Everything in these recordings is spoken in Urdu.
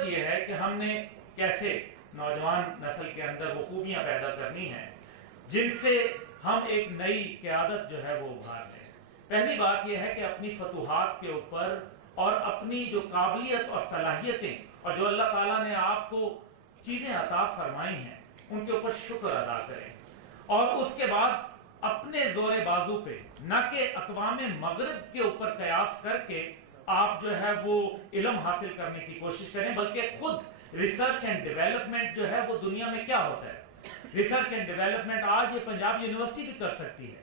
مقصد یہ ہے کہ ہم نے کیسے نوجوان نسل کے اندر وہ خوبیاں پیدا کرنی ہیں جن سے ہم ایک نئی قیادت جو ہے وہ ابھار لیں. پہلی بات یہ ہے کہ اپنی فتوحات کے اوپر اور اپنی جو قابلیت اور صلاحیتیں اور جو اللہ تعالیٰ نے آپ کو چیزیں عطا فرمائی ہیں ان کے اوپر شکر ادا کریں, اور اس کے بعد اپنے زور بازو پہ نہ کہ اقوام مغرب کے اوپر قیاس کر کے آپ جو ہے وہ علم حاصل کرنے کی کوشش کریں, بلکہ خود ریسرچ اینڈ ڈیولپمنٹ جو ہے وہ دنیا میں کیا ہوتا ہے. ریسرچ اینڈ ڈیولپمنٹ آج یہ پنجاب یونیورسٹی بھی کر سکتی ہے,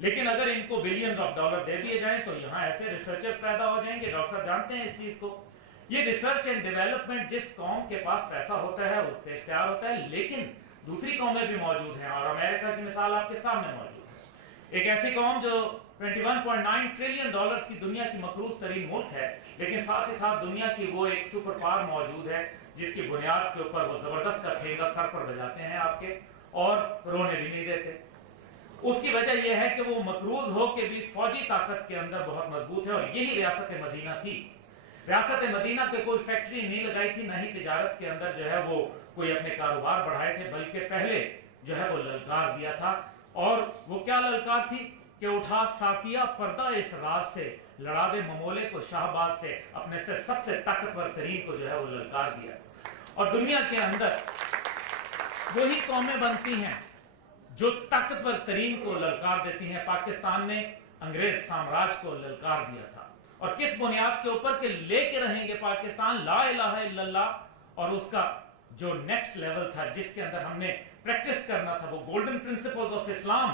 لیکن اگر ان کو بلینز آف ڈالر دے دیے جائیں تو یہاں ایسے ریسرچرز پیدا ہو جائیں گے. ڈاکٹر صاحب جانتے ہیں اس چیز کو. یہ ریسرچ اینڈ ڈیولپمنٹ جس قوم کے پاس پیسہ ہوتا ہے اس سے اختیار ہوتا ہے, لیکن دوسری قومیں بھی موجود ہیں, اور امریکہ کی مثال آپ کے سامنے موجود ہے. ایک ایسی قوم جو 21.9 ٹریلین ڈالرز کی دنیا کی مقروض ترین ملک ہے, لیکن ساتھ ہی ساتھ دنیا کی وہ ایک سپر پاور موجود ہے جس کی بنیاد کے اوپر وہ زبردست کا ٹھیکہ سر پر بجاتے ہیں آپ کے, اور رونے بھی نہیں دیتے. اس کی وجہ یہ ہے کہ وہ مقروض ہو کے بھی فوجی طاقت کے اندر بہت مضبوط ہے, اور یہی ریاست مدینہ تھی. ریاست مدینہ کے کوئی فیکٹری نہیں لگائی تھی, نہ ہی تجارت کے اندر جو ہے وہ کوئی اپنے کاروبار بڑھائے تھے, بلکہ پہلے جو ہے وہ للکار دیا تھا. اور وہ کیا للکار تھی کہ اٹھا ساکیہ پردہ اس راز سے, لڑا دے ممولے کو شہباز سے, اپنے سے سب سے طاقتور ترین کو جو ہے وہ للکار دیا. اور دنیا کے اندر وہی قومیں بنتی ہیں جو طاقتور ترین کو للکار دیتی ہیں. پاکستان نے انگریز سامراج کو للکار دیا تھا, اور کس بنیاد کے اوپر کہ لے کے رہیں گے پاکستان لا الہ الا اللہ, اور اس کا جو نیکسٹ لیول تھا جس کے اندر ہم نے پریکٹس کرنا تھا, وہ گولڈن پرنسپلز آف اسلام,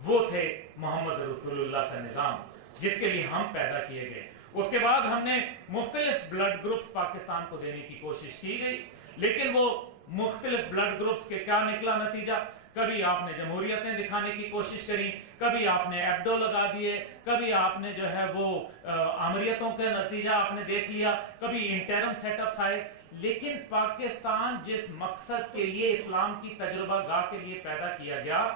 وہ تھے محمد رسول اللہ کا نظام جس کے لیے ہم پیدا کیے گئے. اس کے بعد ہم نے مختلف بلڈ گروپس پاکستان کو دینے کی کوشش کی گئی, لیکن وہ مختلف بلڈ گروپس کے کیا نکلا نتیجہ. کبھی آپ نے جمہوریتیں دکھانے کی کوشش کری, کبھی آپ نے ایبڈو لگا دیے, کبھی آپ نے جو ہے وہ آمریتوں کا نتیجہ آپ نے دیکھ لیا, کبھی انٹرم سیٹ اپس آئے. لیکن پاکستان جس مقصد کے لیے اسلام کی تجربہ گاہ کے لیے پیدا کیا گیا,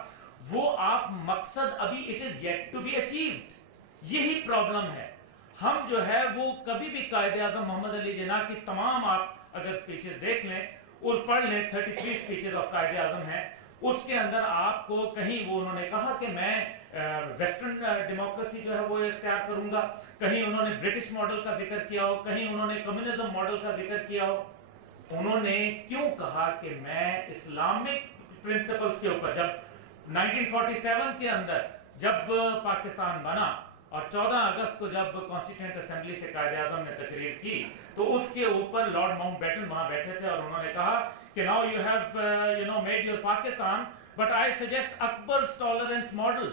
وہ آپ مقصد ابھی it is yet to be achieved. یہی پرابلم ہے. ہم جو ہے وہ کبھی بھی قائد اعظم محمد علی جناح کی تمام آپ اگر سپیچز دیکھ لیں اور پڑھ لیں, 33 سپیچز آف قائد اعظم ہیں, اس کے اندر آپ کو کہیں وہ انہوں نے کہا کہ میں ویسٹرن ڈیموکریسی جو ہے وہ اختیار کروں گا, کہیں انہوں نے برٹش ماڈل کا ذکر کیا ہو, کہیں انہوں نے کمیونزم ماڈل کا ذکر کیا ہو. انہوں نے کیوں کہا کہ میں اسلامک پرنسپلز کے اوپر, جب 1947 کے اندر جب پاکستان بنا اور 14 اگست کو جب کانسٹیٹیوئنٹ اسمبلی سے قائد اعظم نے تقریر کی, تو اس کے اوپر لارڈ ماؤنٹ بیٹن وہاں بیٹھے تھے, اور انہوں نے کہا کہ now you have made your Pakistan, but I suggest Akbar's tolerance model.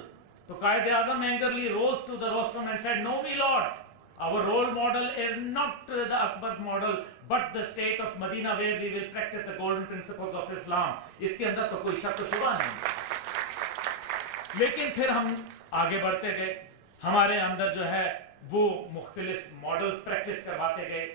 تو Quaid Azam angrily rose to the rostrum and said, no me lord, our role model is not the Akbar's model, but the state of Medina where we will practice the golden principles of Islam. اس کے اندر تو کوئی شک و شبہ نہیں. لیکن پھر ہم آگے بڑھتے گئے, ہمارے اندر جو ہے وہ مختلف ماڈلز پریکٹس کرواتے گئے.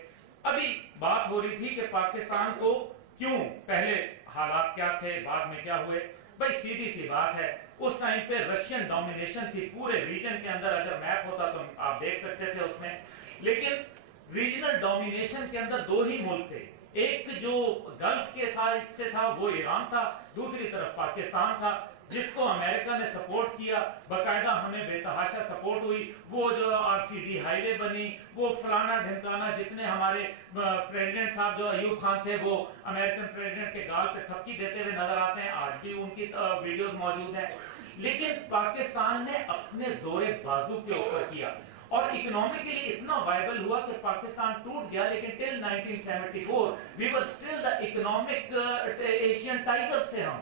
ابھی بات ہو رہی تھی کہ پاکستان کو کیوں, پہلے حالات کیا تھے, بعد میں کیا ہوئے. بھائی سیدھی سی بات ہے, اس ٹائم پہ رشین ڈومینیشن تھی پورے ریجن کے اندر. اگر میپ ہوتا تو آپ دیکھ سکتے تھے اس میں, لیکن ریجنل ڈومینیشن کے اندر دو ہی ملک تھے. ایک جو گلف کے سائڈ سے تھا وہ ایران تھا, دوسری طرف پاکستان تھا, جس کو امریکہ نے سپورٹ کیا, باقاعدہ ہمیں بے تحاشا سپورٹ ہوئی. وہ جو RCD ہائی وے بنی, وہ فلانا ڈھمکانا, جتنے ہمارے پریزیڈنٹ صاحب جو ایوب خان تھے وہ امریکن پریزیڈنٹ کے گال پہ تھپکی دیتے ہوئے نظر آتے ہیں, آج بھی ان کی ویڈیوز موجود ہیں. لیکن پاکستان نے اپنے زور بازو کے اوپر کیا, اور اکنامکلی اتنا وائبل ہوا کہ پاکستان ٹوٹ گیا, لیکن ٹل 1974 we were still the economic Asian tigers تھے ہم.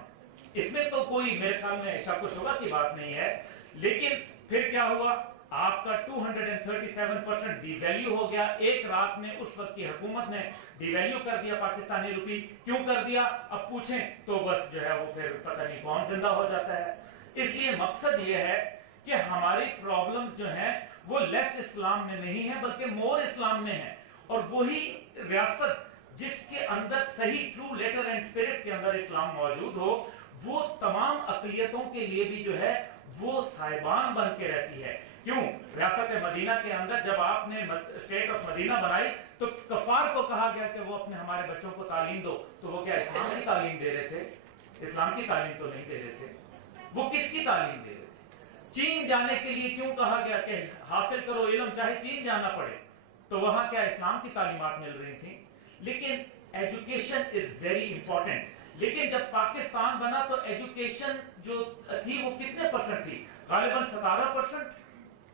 اس میں تو کوئی میرے خیال میں شک و شبہ کی بات نہیں ہے. لیکن پھر کیا ہوا, آپ کا 237% ڈی ویلیو ہو گیا ایک رات میں. اس وقت کی حکومت نے ڈی ویلیو کر دیا پاکستانی روپی. کیوں کر دیا اب پوچھیں تو بس جو ہے وہ پھر پتہ نہیں کون زندہ ہو جاتا ہے. اس لیے مقصد یہ ہے کہ ہماری پرابلمز جو ہیں وہ لیس اسلام میں نہیں ہیں بلکہ مور اسلام میں ہیں. اور وہی ریاست جس کے اندر صحیح ٹرو لیٹر اینڈ اسپرٹ کے اندر اسلام موجود ہو, وہ تمام اقلیتوں کے لیے بھی جو ہے وہ صاحبان بن کے رہتی ہے. کیوں؟ ریاست مدینہ کے اندر جب آپ نے اسٹیٹ آف مدینہ بنائی تو کفار کو کہا گیا کہ وہ اپنے ہمارے بچوں کو تعلیم دو، تو وہ کیا اسلام کی تعلیم دے رہے تھے؟ اسلام کی تعلیم تو نہیں دے رہے تھے، وہ کس کی تعلیم دے رہے تھے؟ چین جانے کے لیے کیوں کہا گیا کہ حاصل کرو علم چاہے چین جانا پڑے؟ تو وہاں کیا اسلام کی تعلیمات مل رہی تھیں؟ لیکن ایجوکیشن از ویری امپورٹنٹ. لیکن جب پاکستان بنا تو ایجوکیشن جو تھی وہ کتنے پرسنٹ تھی؟ غالباً 17%.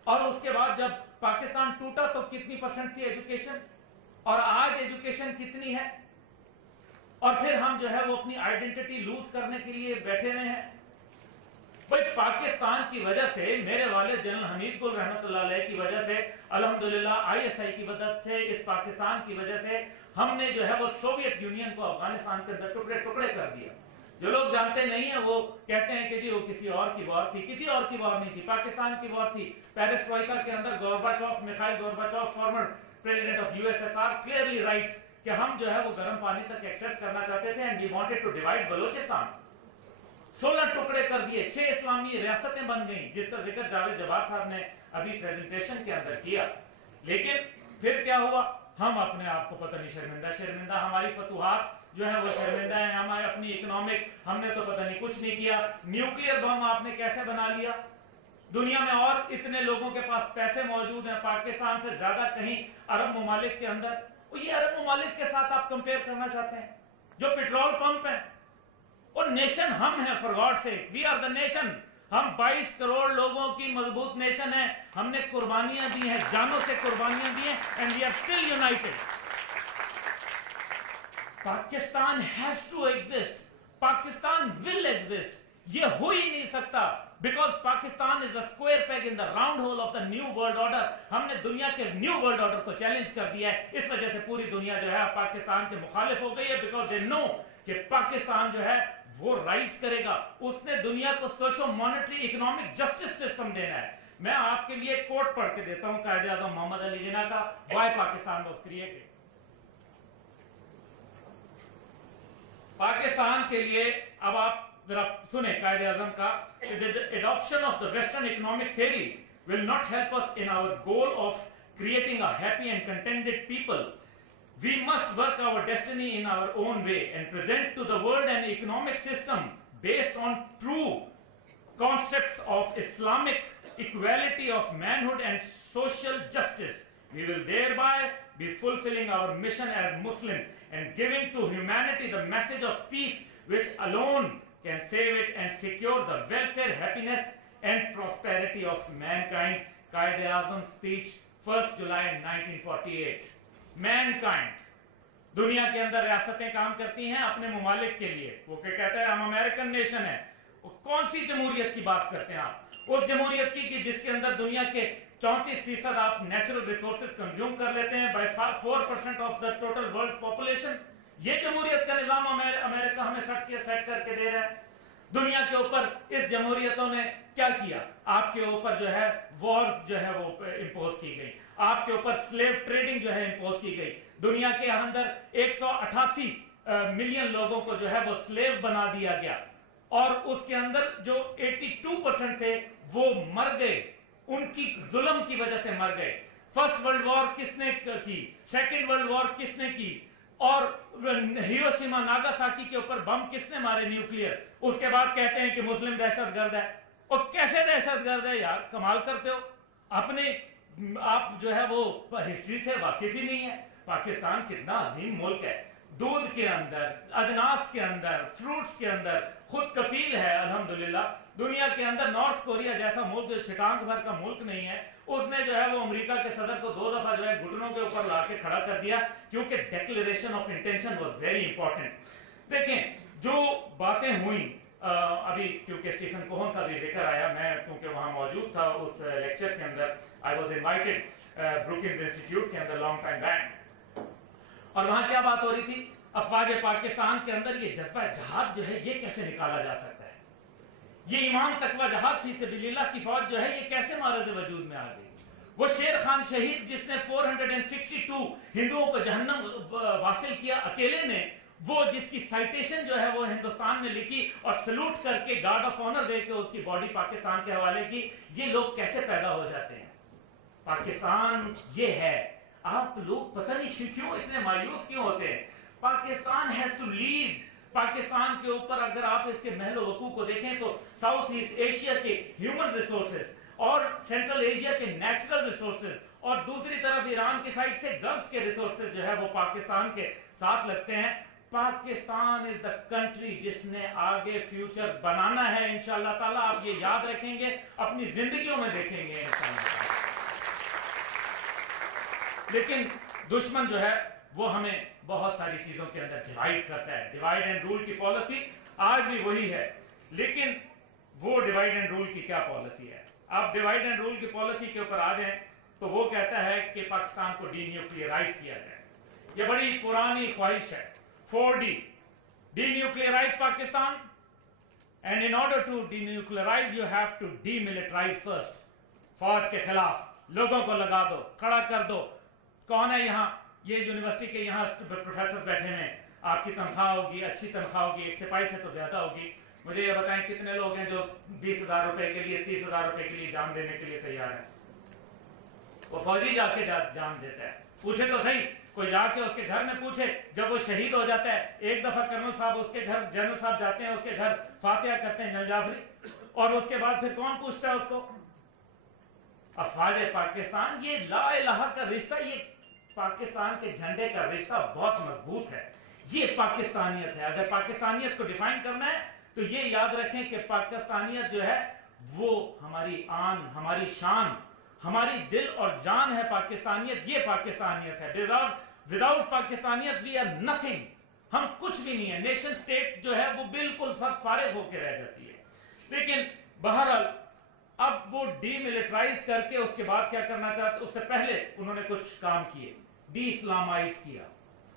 اور اس کے بعد جب پاکستان ٹوٹا تو کتنی پرسنٹ تھی ایجوکیشن؟ اور آج ایجوکیشن کتنی ہے؟ اور پھر ہم جو ہے وہ اپنی آئیڈینٹی لوز کرنے کے لیے بیٹھے ہوئے ہیں. بھائی پاکستان کی وجہ سے، میرے والد جنرل حمید گل رحمۃ اللہ علیہ کی وجہ سے، الحمدللہ ISI کی مدد سے، اس پاکستان کی وجہ سے ہم نے جو ہے وہ سوویت یونین کو افغانستان کے اندر ٹکڑے ٹکڑے کر دیا. جو لوگ جانتے نہیں ہیں وہ کہتے ہیں کہ جی وہ کسی اور کی وار تھی. کسی اور کی وار نہیں تھی، پاکستان کی وار تھی. پیرسٹروئکا کے اندر Gorbachev, Mikhail Gorbachev, former president of USSR clearly writes کہ ہم جو ہے وہ گرم پانی تک ایکسیس کرنا چاہتے تھے and we wanted to divide Balochistan. 16 ٹکڑے کر دیے، 6 اسلامی ریاستیں بن گئیں جس کا ذکر جاوید جبار صاحب نے ابھی پریزنٹیشن کے اندر کیا. لیکن پھر کیا ہوا؟ ہم اپنے آپ کو پتہ نہیں شرمندہ ہماری فتوحات جو ہیں وہ شرمندہ ہیں. ہماری اپنی اکنامک ہم نے تو پتہ نہیں کچھ نہیں کیا. نیوکلیئر بم آپ نے کیسے بنا لیا؟ دنیا میں اور اتنے لوگوں کے پاس پیسے موجود ہیں، پاکستان سے زیادہ کہیں عرب ممالک کے اندر. یہ عرب ممالک کے ساتھ آپ کمپیئر کرنا چاہتے ہیں جو پیٹرول پمپ ہیں؟ اور نیشن ہم ہیں، for God sake we are the nation. ہم 22 کروڑ لوگوں کی مضبوط نیشن ہیں. ہم نے قربانیاں دی ہیں، جانوں سے قربانیاں دی ہیں and we are still united. Pakistan has to exist, Pakistan will exist. یہ ہو ہی نہیں سکتا because Pakistan is the square peg in the round hole of the new world order. ہم نے دنیا کے نیو ورلڈ آرڈر کو چیلنج کر دیا ہے. اس وجہ سے پوری دنیا جو ہے پاکستان کے مخالف ہو گئی ہے بیکاز دے نو کہ پاکستان جو ہے وہ رائز کرے گا. اس نے دنیا کو socio monetary economic justice system دینا ہے. میں آپ کے لیے کوٹ پڑھ کے دیتا ہوں قائد اعظم محمد علی جناح کا، why Pakistan was created. Pakistan کے لیے اب آپ ذرا سنیں قائد اعظم کا، adoption of the Western economic theory will not help us in our goal of creating a happy and contented people. We must work our destiny in our own way and present to the world an economic system based on true concepts of Islamic equality of manhood and social justice. We will thereby be fulfilling our mission as Muslims and giving to humanity the message of peace which alone can save it and secure the welfare, happiness and prosperity of mankind. Qaid Azam speech 1st July 1948. Mankind. دنیا کے اندر ریاستیں کام کرتی ہیں اپنے ممالک کے لیے. وہ کیا کہتا ہے؟ ہم امریکن نیشن ہیں. کون سی جمہوریت کی بات کرتے ہیں آپ؟ اس جمہوریت کی کہ جس کے اندر دنیا کے 34% آپ نیچرل ریسورسز کنزیوم کر لیتے ہیں by 4% of the total world population. یہ جمہوریت کا نظام امریکہ ہمیں سیٹ کر کے دے رہا ہے. دنیا کے اوپر اس جمہوریتوں نے کیا کیا؟ آپ کے اوپر جو ہے وارز جو ہے وہ امپوز کی گئی، آپ کے اوپر سلیو ٹریڈنگ جو ہے امپوز کی گئی. دنیا کے اندر 188 ملین لوگوں کو جو ہے وہ سلیو بنا دیا گیا اور اس کے اندر جو 82% تھے وہ مر گئے، ان کی ظلم کی وجہ سے مر گئے. فرسٹ ورلڈ وار کس نے کی؟ سیکنڈ ورلڈ وار کس نے کی؟ اور ہیروشیما ناگاساکی کے اوپر بم کس نے مارے نیوکلیئر؟ اس کے بعد کہتے ہیں کہ مسلم دہشت گرد ہے. اور کیسے دہشت گرد ہے یار؟ کمال کرتے ہو. اپنے آپ جو ہے وہ ہسٹری سے واقف ہی نہیں ہے. پاکستان کتنا عظیم ملک ہے. دودھ کے اندر، اجناس کے اندر، فروٹس کے اندر خود کفیل ہے الحمدللہ. دنیا کے اندر نارتھ کوریا جیسا ملک جو چھٹانک بھر کا ملک نہیں ہے، اس نے جو ہے وہ امریکہ کے صدر کو 2 دفعہ جو ہے گھٹنوں کے اوپر لا کے کھڑا کر دیا کیونکہ declaration of intention was very important. دیکھیں جو باتیں ہوئیں ابھی، کیونکہ اسٹیفن کوہن کا بھی ذکر آیا، میں کیونکہ وہاں موجود تھا اس لیکچر کے اندر. آئی واز انوائٹڈ بروکنز انسٹیٹیوٹ کے اندر لانگ ٹائم بیک، اور وہاں کیا بات ہو رہی تھی؟ افواج پاکستان کے اندر یہ جذبہ جہاد جو ہے یہ کیسے نکالا جا سکتا ہے؟ یہ ایمان تقوی جہاد فی سبیل اللہ کی فوج جو ہے یہ کیسے مارد وجود میں آ گئی؟ وہ شیر خان شہید جس نے 462 ہندوؤں کو جہنم واصل کیا اکیلے نے، وہ جس کی سائٹیشن جو ہے وہ ہندوستان نے لکھی اور سلوٹ کر کے گارڈ آف آنر دے کے اس کی باڈی پاکستان کے حوالے کی. یہ لوگ کیسے پیدا ہو جاتے ہیں؟ پاکستان یہ ہے. آپ لوگ پتہ نہیں کیوں اتنے مایوس کیوں ہوتے ہیں. Pakistan has to lead. Pakistan کے اوپر اگر آپ اس کے محل و وقوع کو دیکھیں تو ساؤتھ ایسٹ ایشیا کے ہیومن ریسورسز اور سینٹرل ایشیا کے نیچرل ریسورسز اور دوسری طرف ایران کی سائڈ سے گلف کے ریسورسز جو ہے وہ پاکستان کے ساتھ لگتے ہیں. پاکستان از دا کنٹری جس نے آگے فیوچر بنانا ہے انشاءاللہ تعالیٰ. آپ یہ یاد رکھیں گے, اپنی زندگیوں میں دیکھیں گے انشاءاللہ. لیکن دشمن جو ہے وہ ہمیں بہت ساری چیزوں کے اندر ڈیوائیڈ کرتا ہے. ڈیوائیڈ اینڈ رول کی پالیسی آج بھی وہی ہے, لیکن وہ ڈیوائیڈ اینڈ رول کی کیا پالیسی ہے؟ آپ ڈیوائیڈ اینڈ رول کی پالیسی کے اوپر آ جائیں تو وہ کہتا ہے کہ پاکستان کو ڈی نیوکلیئرائز کیا جائے. یہ بڑی پرانی خواہش ہے. 4D, denuclearize Pakistan, and in order to denuclearize you have to demilitarize first. فوج کے خلاف لوگوں کو لگا دو, کھڑا کر دو. کون ہے یہاں؟ یہ یونیورسٹی کے یہاں پروفیسر بیٹھے ہیں. آپ کی تنخواہ ہوگی, اچھی تنخواہ ہوگی, ایک سپاہی سے تو زیادہ ہوگی. مجھے یہ بتائیں کتنے لوگ ہیں جو 20,000 روپے کے لیے 30,000 روپے کے لیے جان دینے کے لیے تیار ہیں؟ وہ فوجی جا کے جان دیتا ہے. پوچھے تو صحیح, کوئی جا کے اس کے گھر میں پوچھے. جب وہ شہید ہو جاتا ہے, ایک دفعہ کرنل صاحب اس کے گھر, جنرل صاحب جاتے ہیں اس کے گھر, فاتحہ کرتے ہیں جنرل جعفری, اور اس کے بعد پھر کون پوچھتا ہے اس کو؟ افواج پاکستان. یہ لا الہ کا رشتہ, یہ پاکستان کے جھنڈے کا رشتہ بہت مضبوط ہے. یہ پاکستانیت ہے. اگر پاکستانیت کو ڈیفائن کرنا ہے تو یہ یاد رکھیں کہ پاکستانیت جو ہے وہ ہماری آن, ہماری شان, ہماری دل اور جان ہے. پاکستانیت یہ پاکستانیت ہے. وداؤٹ پاکستانیت وی آر نتھنگ. ہم کچھ بھی نہیں ہے. نیشن سٹیٹ جو ہے وہ بالکل سب فارغ ہو کے رہ جاتی ہے. لیکن بہرحال اب وہ ڈی ملٹرائز کر کے اس کے بعد کیا کرنا چاہتے, اس سے پہلے انہوں نے کچھ کام کیے. ڈی اسلامائز کیا.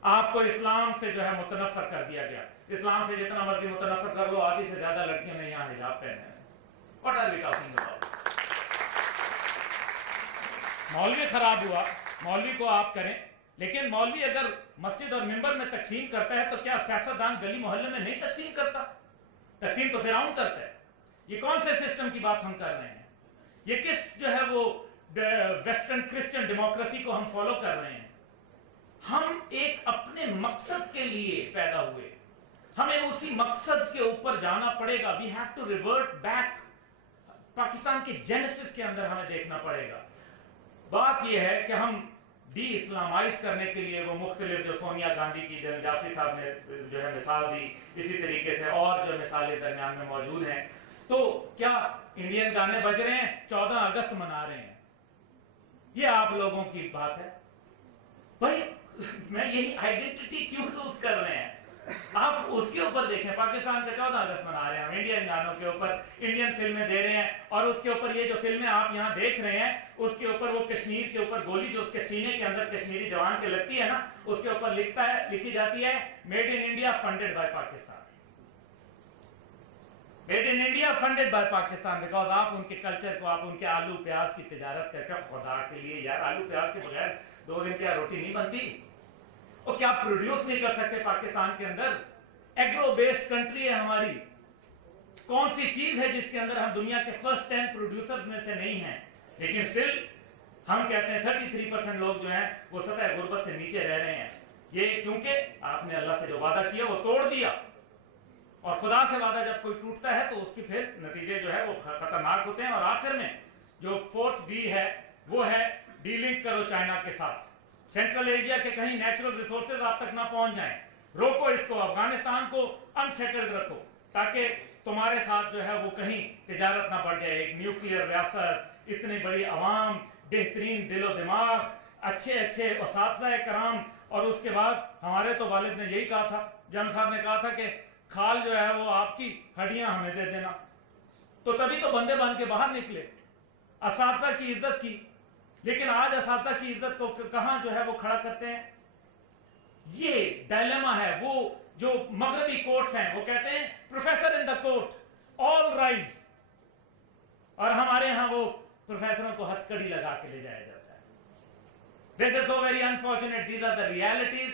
آپ کو اسلام سے جو ہے متنفر کر دیا گیا. اسلام سے جتنا مرضی متنفر کر لو, آدھی سے زیادہ لڑکیوں نے یہاں حجاب پہنے ہیں. What are we talking about? مولوی خراب ہوا, مولوی کو آپ کریں, لیکن مولوی اگر مسجد اور منبر میں تقسیم کرتا ہے تو کیا سیاستدان گلی محلے میں نہیں تقسیم کرتا؟ تقسیم تو فرعون کرتا ہے. یہ کون سے سسٹم کی بات ہم کر رہے ہیں؟ یہ کس جو ہے وہ ویسٹرن کرسچن ڈیموکریسی کو ہم فالو کر رہے ہیں؟ ہم ایک اپنے مقصد کے لیے پیدا ہوئے, ہمیں اسی مقصد کے اوپر جانا پڑے گا. We have to revert back. Pakistan کے جینیسس کے اندر ہمیں دیکھنا پڑے گا. بات یہ ہے کہ ہم ڈی اسلامائز کرنے کے لیے وہ مختلف جو سونیا گاندھی کی, جنرل جعفری صاحب نے جو ہے مثال دی, اسی طریقے سے اور جو مثالیں درمیان میں موجود ہیں. تو کیا انڈین گانے بج رہے ہیں, 14 اگست منا رہے ہیں, یہ آپ لوگوں کی بات ہے بھائی. میں یہی آئیڈینٹی کیوں لوز کر رہے ہیں؟ آپ اس کے اوپر دیکھیں. پاکستان کا 14 اگست منا رہے ہیں, ہم انڈین گانوں کے اوپر انڈین فلمیں دے رہے ہیں, اور اس کے اوپر یہ جو فلمیں آپ یہاں دیکھ رہے ہیں اس کے اوپر وہ کشمیر کے اوپر گولی جو اس کے سینے کے اندر کشمیری جوان کے لگتی ہے نا, اس کے اوپر لکھی جاتی ہے made in India funded by Pakistan. Made in India funded by Pakistan. Because آپ ان کے کلچر کو, آپ ان کے آلو پیاز کی تجارت کر کے, خدا کے لیے یار, آلو پیاز کے بغیر 2 دن کیا روٹی نہیں بنتی؟ اور کیا پروڈیوس نہیں کر سکتے پاکستان کے اندر؟ ایگرو بیسڈ کنٹری ہے ہماری. کون سی چیز ہے جس کے اندر ہم دنیا کے فرسٹ 10 پروڈیوسرز میں سے نہیں ہیں؟ لیکن سٹل ہم کہتے ہیں 33% لوگ جو ہیں وہ سطح غربت سے نیچے رہ رہے ہیں. یہ کیونکہ آپ نے اللہ سے جو وعدہ کیا وہ توڑ دیا, اور خدا سے وعدہ جب کوئی ٹوٹتا ہے تو اس کی پھر نتیجے جو ہے وہ خطرناک ہوتے ہیں. اور آخر میں جو 4th ڈی ہے وہ ہے ڈیلنگ کرو چائنا کے ساتھ. سینٹرل ایشیا کے کہیں نیچرل ریسورسز آپ تک نہ پہنچ جائیں, روکو اس کو. افغانستان کو انسیٹلڈ رکھو تاکہ تمہارے ساتھ جو ہے وہ کہیں تجارت نہ بڑھ جائے. ایک نیوکلیئر ریاست, اتنی بڑی عوام, بہترین دل و دماغ, اچھے اساتذہ کرام, اور اس کے بعد ہمارے تو والد نے یہی کہا تھا, جنرل صاحب نے کہا تھا کہ کھال جو ہے وہ آپ کی, ہڈیاں ہمیں دے دینا. تو تبھی تو بندے بن کے باہر نکلے, اساتذہ کی عزت کی. لیکن آج اساتذہ کی عزت کو کہاں جو ہے وہ کھڑا کرتے ہیں؟ یہ ڈائلیما ہے. وہ جو مغربی کورٹس ہیں وہ کہتے ہیں professor in the court all rise, اور ہمارے ہاں وہ پروفیسروں کو ہتھکڑی لگا کے لے جایا جاتا ہے. This is so very unfortunate. These are the realities.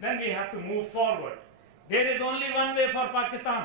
then we have to move forward. There is only one way for Pakistan.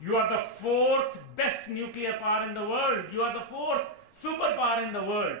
You are the fourth best nuclear power in the world. You are the fourth super power in the world.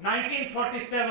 1947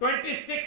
26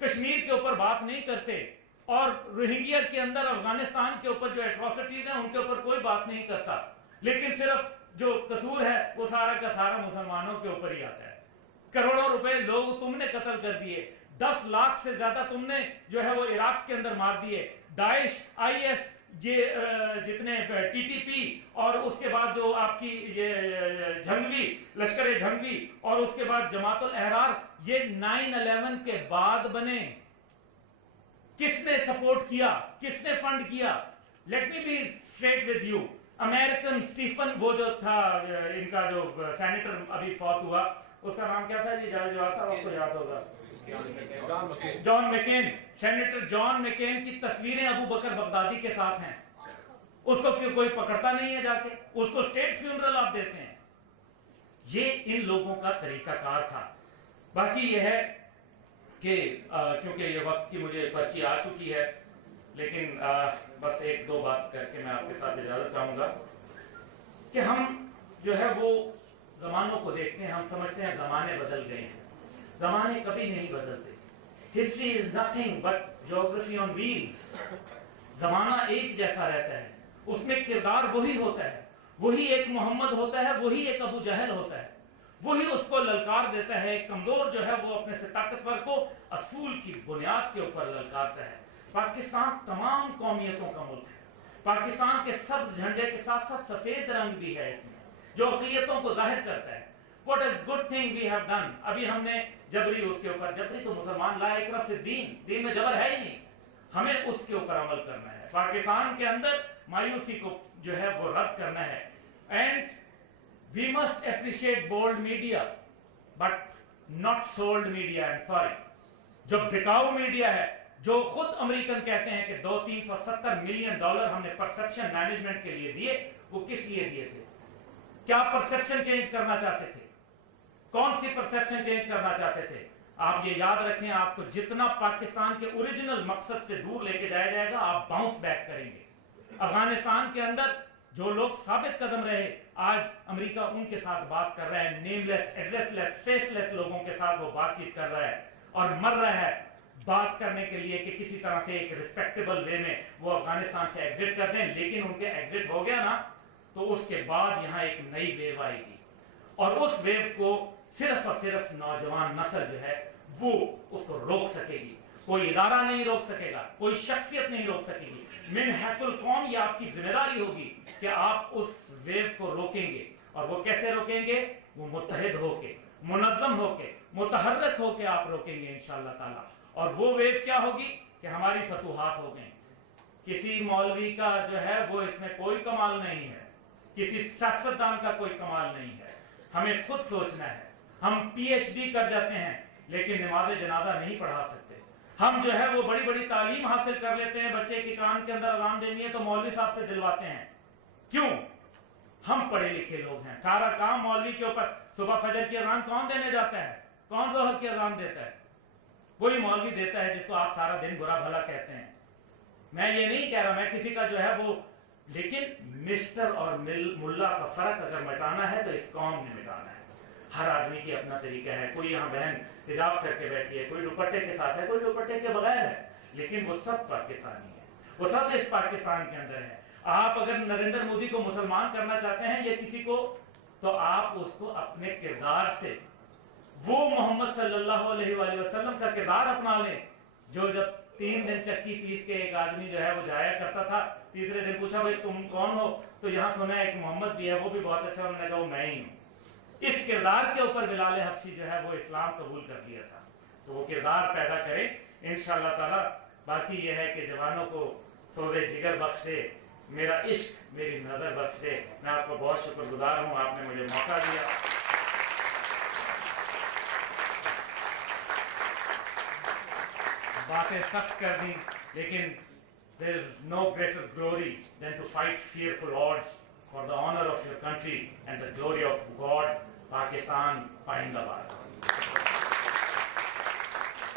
Kashmir کے اوپر بات نہیں کرتے اور روہنگیا کے اندر افغانستان کے اوپر جو ایٹراسٹیز ہیں ان کے اوپر کوئی بات نہیں کرتا، لیکن صرف جو قصور ہے وہ سارا کا سارا مسلمانوں کے اوپر ہی آتا ہے۔ کروڑوں روپے لوگ تم نے قتل کر دیے، 10 لاکھ سے زیادہ تم نے جو ہے وہ عراق کے اندر مار دیے، داعش، آئی ایس، یہ جتنے ٹی ٹی پی اور اس کے بعد جو آپ کی یہ جھنگوی لشکر جھنگوی اور اس کے بعد جماعت الاحرار، یہ 9/11 کے بعد بنے۔ کس نے سپورٹ کیا، کس نے فنڈ کیا؟ Let me be straight with you, American Stephen, وہ جو تھا ان کا جو سینیٹر ابھی فوت ہوا، اس کا نام کیا تھا جی؟ جاوید صاحب آپ کو یاد ہوگا، جان مکین، سینیٹر جان مکین کی تصویریں ابو بکر بغدادی کے ساتھ ہیں، اس کو کوئی پکڑتا نہیں ہے جا کے، اس کو اسٹیٹ فیونرل آپ دیتے ہیں۔ یہ ان لوگوں کا طریقہ کار تھا۔ باقی یہ ہے کہ کیونکہ یہ وقت کی مجھے پرچی آ چکی ہے، لیکن بس 1-2 بات کر کے میں آپ کے ساتھ اجازت چاہوں گا کہ ہم جو ہے وہ زمانوں کو دیکھتے ہیں، ہم سمجھتے ہیں زمانے بدل گئے ہیں، زمانے کبھی نہیں بدلتے۔ History is nothing but geography on wheels. زمانہ ایک جیسا رہتا ہے، اس میں کردار وہی ہوتا ہے، وہی ایک محمد ہوتا ہے، وہی ایک ابو جہل ہوتا ہے، وہی اس کو للکار دیتا ہے۔ ایک کمزور جو ہے وہ اپنے سے طاقتور کو اصول کی بنیاد کے اوپر للکارتا ہے۔ پاکستان تمام قومیتوں کا ملک ہے، پاکستان کے سبز جھنڈے کے ساتھ ساتھ سفید رنگ بھی ہے اس میں، جو اقلیتوں کو ظاہر کرتا ہے۔ What a good thing we have done۔ ابھی ہم نے جبری، اس کے اوپر جبری تو مسلمان لا اکراہ فی الدین، دین میں جبر ہے ہی نہیں، ہمیں اس کے اوپر عمل کرنا ہے۔ پاکستان کے اندر مایوسی کو جو ہے وہ رد کرنا ہے۔ And we must appreciate bold media but not sold media, and sorry, جو بکاؤ میڈیا ہے، جو خود امریکن کہتے ہیں کہ $270 ملین ہم نے پرسپشن مینجمنٹ کے لیے دیے، وہ کس لیے دیے تھے؟ کیا پرسپشن چینج کرنا چاہتے تھے؟ کون سی پرسپشن چینج کرنا چاہتے تھے؟ آپ یہ یاد رکھیں، آپ کو جتنا پاکستان کے اوریجنل مقصد سے دور لے کے جایا جائے گا، آپ باؤنس بیک کریں گے۔ افغانستان کے اندر جو لوگ ثابت قدم رہے، آج امریکہ ان کے ساتھ بات کر رہا ہے، نیم لیس، ایڈریس لیس، فیس لیس لوگوں کے ساتھ وہ بات چیت کر رہا ہے اور مر رہا ہے بات کرنے کے لیے کہ کسی طرح سے ایک ریسپیکٹیبل وے میں وہ افغانستان سے ایگزٹ کر دیں۔ لیکن ان کے ایگزٹ ہو گیا نا، تو اس کے بعد یہاں ایک نئی ویو آئے گی، اور اس ویو کو صرف اور صرف نوجوان نسل جو ہے وہ اس کو روک سکے گی۔ کوئی ادارہ نہیں روک سکے گا، کوئی شخصیت نہیں روک سکے گی۔ من حیث القوم یہ آپ کی ذمہ داری ہوگی کہ آپ اس ویو کو روکیں گے۔ اور وہ کیسے روکیں گے؟ وہ متحد ہو کے، منظم ہو کے، متحرک ہو کے آپ روکیں گے انشاءاللہ تعالی۔ اور وہ ویو کیا ہوگی کہ ہماری فتوحات ہو گئیں۔ کسی مولوی کا جو ہے وہ اس میں کوئی کمال نہیں ہے، کسی سیاستدان کا کوئی کمال نہیں ہے، ہمیں خود سوچنا ہے۔ ہم پی ایچ ڈی کر جاتے ہیں لیکن نماز جنازہ نہیں پڑھا سکتے۔ ہم جو ہے وہ بڑی بڑی تعلیم حاصل کر لیتے ہیں، بچے کے کان کے اندر اذان دینی ہے تو مولوی صاحب سے دلواتے ہیں۔ کیوں؟ ہم پڑھے لکھے لوگ ہیں، سارا کام مولوی کے اوپر۔ صبح فجر کی اذان کون دینے جاتا ہے؟ کون ظہر کی اذان دیتا ہے؟ وہی مولوی دیتا ہے جس کو آپ سارا دن برا بھلا کہتے ہیں۔ میں یہ نہیں کہہ رہا میں کسی کا جو ہے وہ، لیکن مسٹر اور ملا کا فرق اگر مٹانا ہے تو اس قوم نے مٹانا ہے۔ ہر آدمی کی اپنا طریقہ ہے، کوئی یہاں بہن حجاب کر کے بیٹھی ہے، کوئی دوپٹے کے ساتھ ہے، کوئی دوپٹے کے بغیر ہے، لیکن وہ سب پاکستانی ہیں، وہ سب اس پاکستان کے اندر ہیں۔ آپ اگر نریندر مودی کو مسلمان کرنا چاہتے ہیں یا کسی کو، تو آپ اس کو اپنے کردار سے، وہ محمد صلی اللہ علیہ وآلہ وسلم کا کردار اپنا لیں، جو جب 3 دن چکی پیس کے ایک آدمی جو ہے وہ جایا کرتا تھا، تیسرے دن پوچھا بھائی تم کون ہو؟ تو یہاں سنا ایک محمد بھی ہے، وہ بھی بہت اچھا، انہوں نے کہا وہ میں ہی ہوں۔ اس کردار کے اوپر بلال حبشی جو ہے وہ اسلام قبول کر لیا تھا، تو وہ کردار پیدا کریں انشاءاللہ تعالی۔ باقی یہ ہے کہ جوانوں کو سوز جگر بخش دے، میرا عشق میری نظر بخش دے۔ میں آپ کو بہت شکر گزار ہوں، آپ نے مجھے موقع دیا۔ باتیں سخت کر دیں، لیکن there is no greater glory than to fight fearful odds for the honor of your country and the glory of God. Pakistan, Pahindabad.